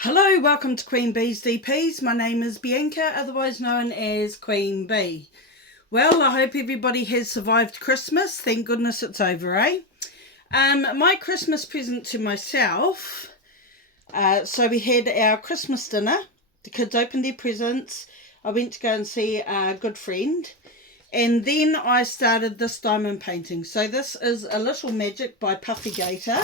Hello, welcome to Queen Bee's DPs. My name is Bianca, otherwise known as Queen Bee. Well, I hope everybody has survived Christmas. Thank goodness it's over, eh? My Christmas present to myself. So we had our Christmas dinner. The kids opened their presents. I went to go and see a good friend. And then I started this diamond painting. So this is A Little Magic by Puffy Gator.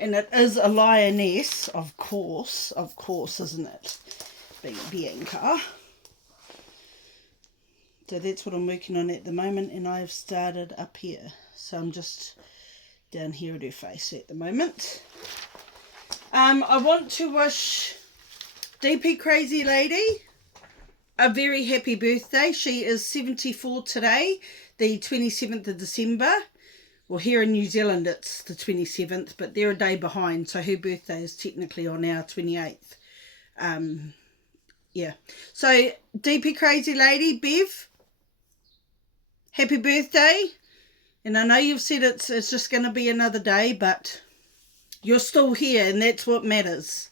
And it is a lioness, of course, isn't it? Bianca. So that's what I'm working on at the moment, and I've started up here. So I'm just down here at her face at the moment. I want to wish DP Crazy Lady a very happy birthday. She is 74 today, the 27th of December. Well, here in New Zealand it's the 27th, but they're a day behind, so her birthday is technically on our 28th. Yeah. So, DP Crazy Lady, Bev, happy birthday. And I know you've said it's just going to be another day, but you're still here, and that's what matters.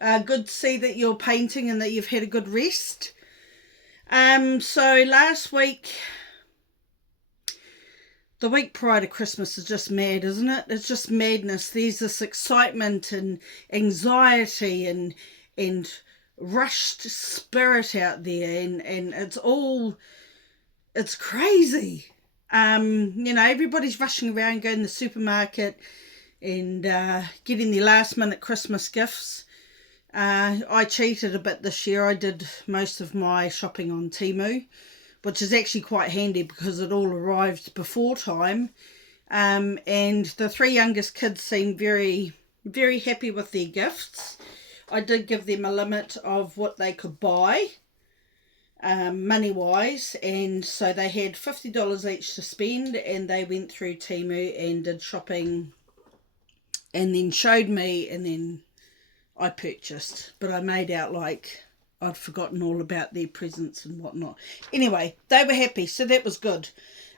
Good to see that you're painting and that you've had a good rest. So last week, the week prior to Christmas is just mad, isn't it? It's just madness. There's this excitement and anxiety and rushed spirit out there, and it's crazy. Everybody's rushing around, going to the supermarket and getting their last minute Christmas gifts. I cheated a bit this year. I did most of my shopping on Temu, which is actually quite handy because it all arrived before time. And the three youngest kids seemed very, very happy with their gifts. I did give them a limit of what they could buy, money-wise, and so they had $50 each to spend, and they went through Temu and did shopping and then showed me, and then I purchased. But I made out like I'd forgotten all about their presents and whatnot. Anyway, they were happy, so that was good.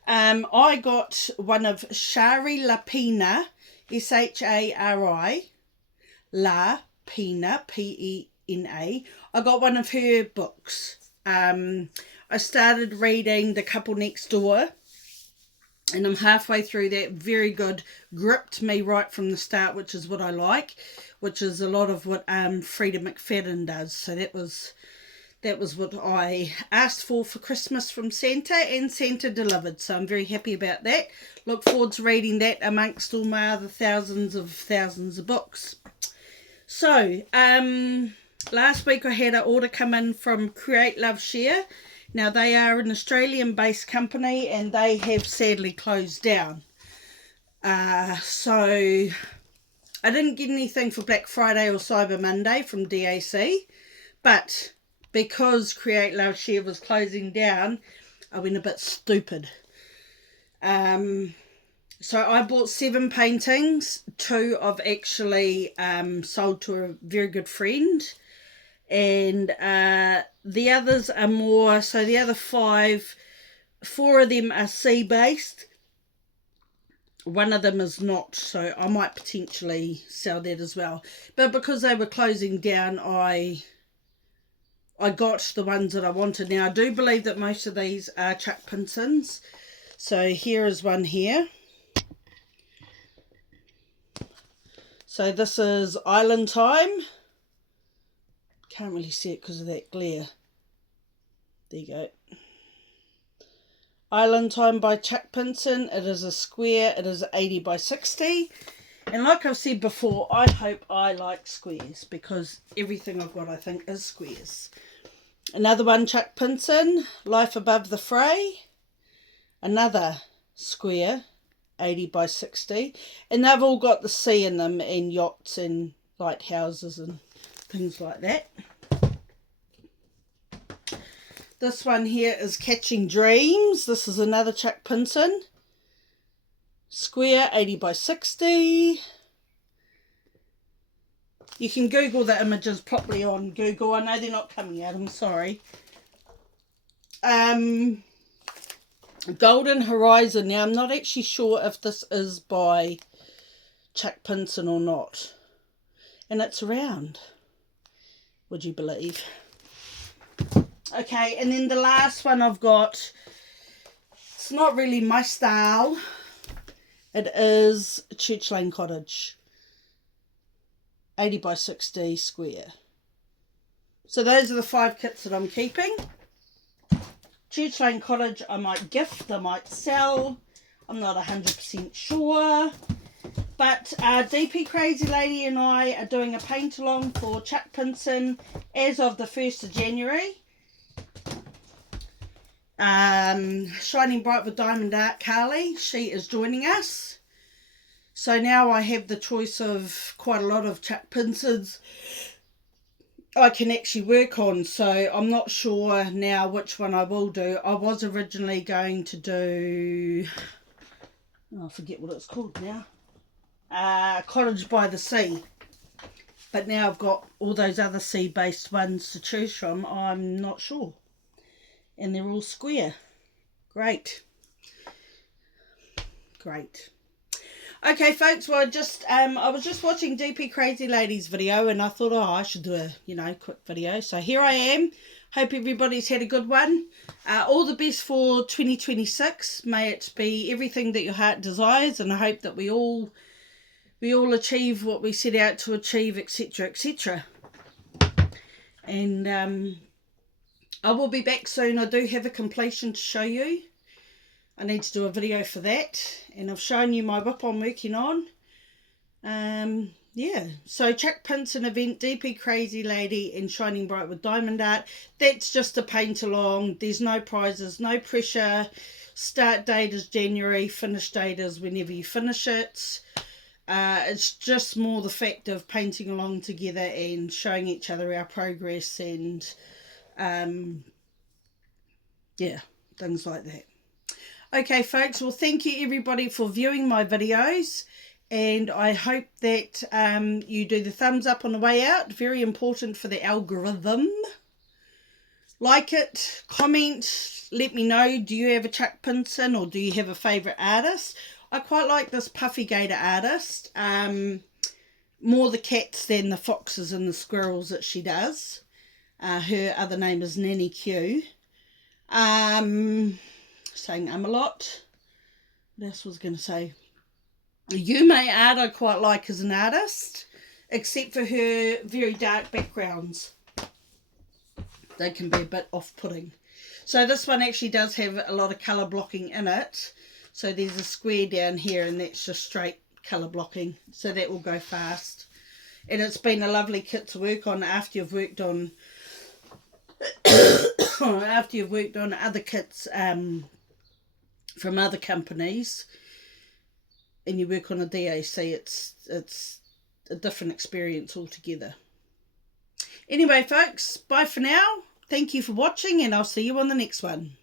I got one of Shari Lapena, Shari, La Pena, Pena. I got one of her books. I started reading The Couple Next Door, and I'm halfway through that. Very good. Gripped me right from the start, which is what I like, which is a lot of what Freda McFadden does. So that was what I asked for Christmas from Santa, and Santa delivered. So I'm very happy about that. Look forward to reading that amongst all my other thousands of books. So, last week I had an order come in from Create Love Share. Now, they are an Australian-based company, and they have sadly closed down. So I didn't get anything for Black Friday or Cyber Monday from DAC, but because Create Love Share was closing down, I went a bit stupid. So I bought 7 paintings. 2 I've actually sold to a very good friend, and the others are more, so the other 5, 4 of them are sea based, 1 of them is not, so I might potentially sell that as well. But because they were closing down, I got the ones that I wanted. Now I do believe that most of these are Chuck Pinsons. So here is one here. So this is Island Time. Can't really see it because of that glare. There you go. Island Time by Chuck Pinson. It is a square. It is 80 by 60. And like I've said before, I hope I like squares, because everything I've got, I think, is squares. Another one, Chuck Pinson, Life Above the Fray. Another square, 80 by 60. And they've all got the sea in them, and yachts and lighthouses and things like that. This one here is Catching Dreams. This is another Chuck Pinson. Square, 80 by 60. You can Google the images properly on Google. I know they're not coming out, I'm sorry. Golden Horizon. Now, I'm not actually sure if this is by Chuck Pinson or not. And it's round, would you believe? Okay, and then the last one I've got, it's not really my style. It is Church Lane Cottage, 80 by 60 square. So those are the 5 kits that I'm keeping. Church Lane Cottage I might gift, I might sell. I'm not 100% sure. But DP Crazy Lady and I are doing a paint along for Chuck Pinson as of the 1st of January. Shining Bright with Diamond Art, Carly, she is joining us. So now I have the choice of quite a lot of Chuck Pinsons I can actually work on. So I'm not sure now which one I will do. I was originally going to do, oh, I forget what it's called now. Cottage by the Sea. But now I've got all those other sea-based ones to choose from. I'm not sure. And they're all square. Great. Great. Okay, folks, well, I was just watching DP Crazy Lady's video, and I thought, oh, I should do a, quick video. So here I am. Hope everybody's had a good one. All the best for 2026. May it be everything that your heart desires, and I hope that we all achieve what we set out to achieve, etc., etc. And I will be back soon. I do have a completion to show you. I need to do a video for that. And I've shown you my whip I'm working on. Yeah. So Chuck Pinson event, DP Crazy Lady and Shining Bright with Diamond Art. That's just a paint along. There's no prizes, no pressure. Start date is January. Finish date is whenever you finish it. It's just more the fact of painting along together and showing each other our progress and yeah, things like that. Okay, folks, well, thank you everybody for viewing my videos, and I hope that you do the thumbs up on the way out. Very important for the algorithm. Like it, comment, let me know, do you have a Chuck Pinson or do you have a favourite artist? I quite like this Puffy Gator artist, more the cats than the foxes and the squirrels that she does. Her other name is Nanny Q. Saying a lot. What else was I going to say? Yume art I quite like as an artist, except for her very dark backgrounds. They can be a bit off-putting. So this one actually does have a lot of colour blocking in it. So there's a square down here and that's just straight colour blocking. So that will go fast. And it's been a lovely kit to work on after you've worked on other kits from other companies and you work on a DAC. It's a different experience altogether. Anyway, folks, bye for now. Thank you for watching and I'll see you on the next one.